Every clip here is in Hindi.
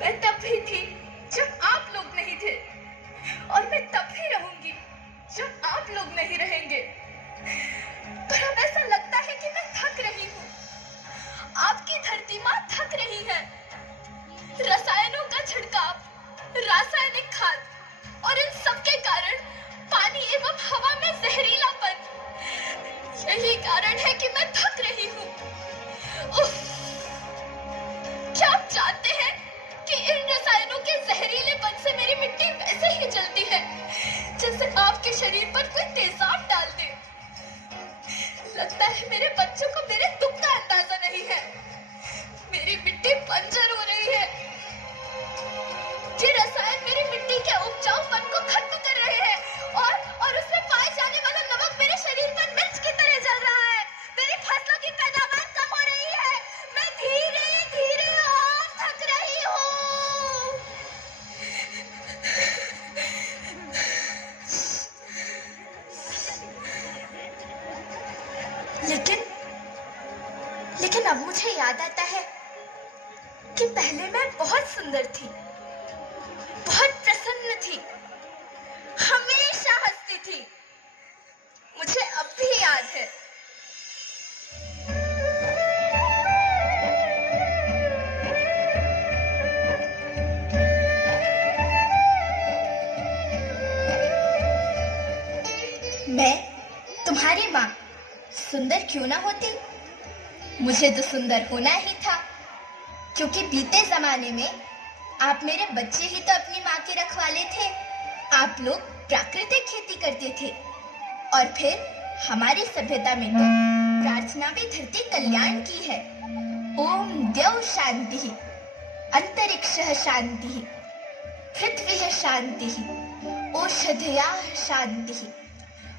मैं तब भी थी जब आप लोग नहीं थे, और मैं तब भी रहूंगी जब आप लोग नहीं रहेंगे। पर अब ऐसा लगता है कि मैं थक रही हूँ। आपकी धरती माँ थक रही है। रसायनों का छिड़काव, रासायनिक खाद और इन सब के कारण पानी एवं हवा में जहरीलापन, यही कारण है कि मैं थक रही हूँ। क्या आप जानते हैं कि इन रसायनों के जहरीलेपन से मेरी मिट्टी वैसे ही जलती है जैसे आपके शरीर पर कोई तेजाब डाल दे। लगता है मेरे बच्चों को मेरे दुख का अंदाजा नहीं है। मेरी मिट्टी बंजर हो रही है। ये रसायन मेरी मिट्टी के उपजाऊपन को खत्म कर रहे हैं और उसमें पाए जाने वाला नमक मेरे शरीर पर मिर्च की तरह जल रहा है। मेरी फसलों की पैदावार कम हो रही है। मैं धीरे धीरे और थक रही हूँ। लेकिन अब मुझे याद आता है कि पहले मैं बहुत सुंदर थी, बहुत प्रसन्न थी, हमेशा हंसती थी। मुझे अब भी याद है। मैं तुम्हारी माँ सुंदर क्यों ना होती? मुझे तो सुंदर होना ही था, क्योंकि बीते जमाने में आप मेरे बच्चे ही तो अपनी माँ के रखवाले थे। आप लोग प्राकृतिक खेती करते थे, और फिर हमारी सभ्यता में तो प्रार्थना भी धरती कल्याण की है। ओम द्यौ शांति, अंतरिक्षः शांति, पृथ्वीः शांति, ओषधयः शांति,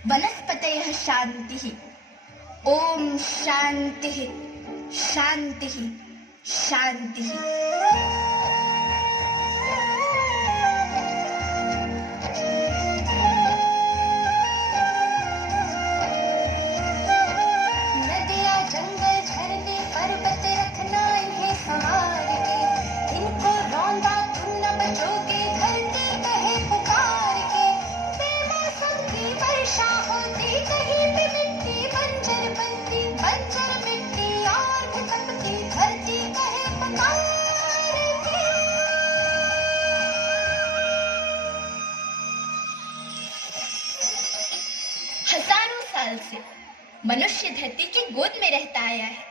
वनस्पतयः शांति। ओम शांति शांति शांति। नदियाँ, जंगल, झरने, पर्वत रखना इन्हें संवार के, इनको रौंदा तुम न बचोगे, धरती कहे पुकार के। बेमौसम की वर्षा होती, कहीं पे मिट्टी बंजर बनती, बंजर मिट्टी और भी तपती, धरती कहे पुकार के। हजारों साल से मनुष्य धरती की गोद में रहता आया है,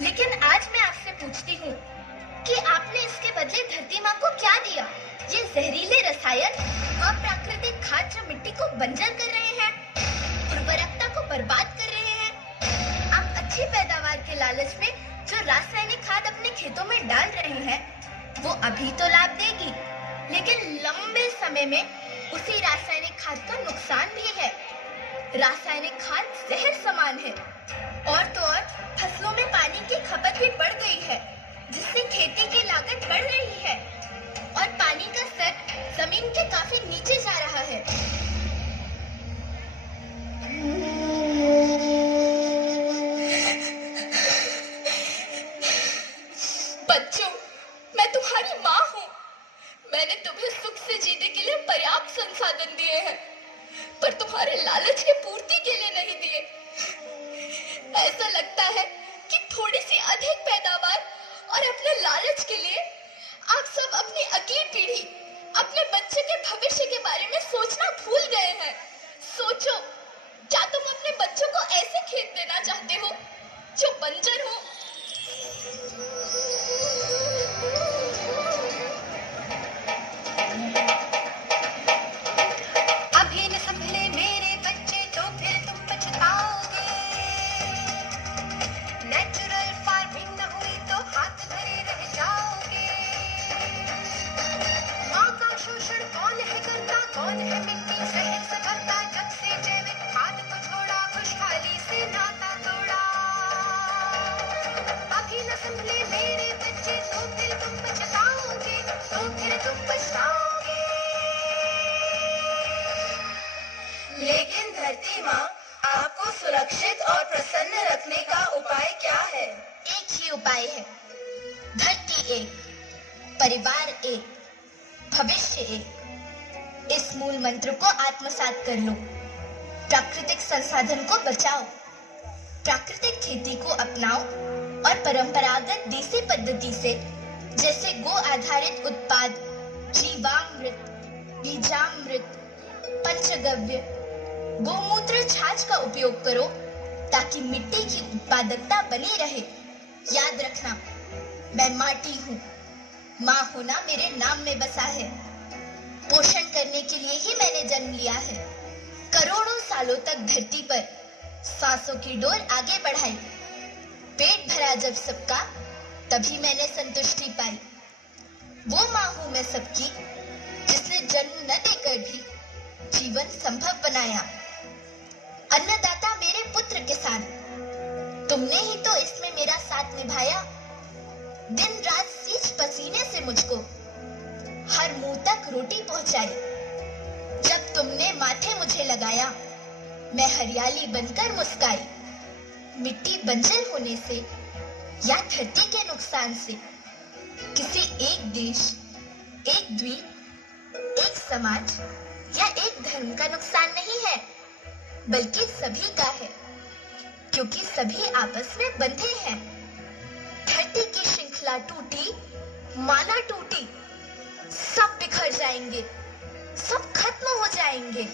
लेकिन आज मैं आपसे पूछती हूँ कि आपने इसके बदले धरती माँ को क्या दिया? ये जहरीले रसायन और प्राकृतिक खाद जो मिट्टी को बंजर कर रहे हैं, उर्वरकता को बर्बाद कर रहे हैं। आप अच्छी पैदावार के लालच में जो रासायनिक खाद अपने खेतों में डाल रहे हैं, वो अभी तो लाभ देगी, लेकिन लंबे समय में उसी रासायनिक खाद का नुकसान भी है। रासायनिक खाद जहर समान है, और तो और फसलों में पानी की खपत भी बढ़ गई है, जिससे खेती की लागत बढ़ रही है और पानी का स्तर जमीन के काफी नीचे जा रहा है। बच्चों, मैं तुम्हारी माँ हूँ। मैंने तुम्हें सुख से जीने के लिए पर्याप्त संसाधन दिए हैं, पर तुम्हारे लालच की पूर्ति के लिए नहीं दिए। ऐसा लगता है कि थोड़ी सी अधिक पैदावार और अपने लालच के लिए आप सब अपनी अगली पीढ़ी, अपने बच्चे के भविष्य के बारे में सोचना भूल गए हैं। सोचो, क्या तुम अपने बच्चों को ऐसे खेत देना चाहते हो जो बंजर हो? अभी न संभले मेरे बच्चे तो फिर तुम पछताओगे। नेचुरल फार्मिंग न हुई तो हाथ धरे रह जाओगे। माँ का शोषण कौन है करता, कौन है मिट्टी शहर से भरता, जब से जैविक खाद को छोड़ा, खुशहाली से नाता तोड़ा। अभी न संभले मेरे बच्चे तो फिर तुम पछताओगे, तो फिर तुम पछताओगे। लेकिन धरती माँ, आपको सुरक्षित और प्रसन्न रखने का उपाय क्या है? एक ही उपाय है, धरती एक। परिवार एक, भविष्य एक। इस मूल मंत्र को आत्मसात कर लो। प्राकृतिक संसाधन को बचाओ, प्राकृतिक खेती को अपनाओ और परंपरागत देसी पद्धति से जैसे गो आधारित उत्पाद, जीवामृत, बीजामृत, पंचगव्य, गोमूत्र छाछ का उपयोग करो ताकि मिट्टी की उत्पादकता बनी रहे। याद रखना, मैं माटी हूँ, माँ होना मेरे नाम में बसा है। पोषण करने के लिए ही मैंने जन्म लिया है। करोड़ों सालों तक धरती पर सांसों की डोर आगे बढ़ाई। पेट भरा जब सबका, तभी मैंने संतुष्टि पाई। वो माँ हूँ मैं सबकी, जिसने जन्म न देकर भी जीवन संभव बनाया। अन्नदाता मेरे पुत्र किसान, तुमने ही तो इसमें मेरा साथ निभाया। दिन रात सींच पसीने से मुझको हर मुंह तक रोटी पहुंचाई। जब तुमने माथे मुझे लगाया, मैं हरियाली बनकर मुस्काई। मिट्टी बंजर होने से या धरती के नुकसान से किसी एक देश, एक द्वीप, एक समाज या एक धर्म का नुकसान नहीं है, बल्कि सभी का है, क्योंकि सभी आपस में बंधे हैं। धरती की श्रृंखला टूटी, माला टूटी, सब बिखर जाएंगे, सब खत्म हो जाएंगे।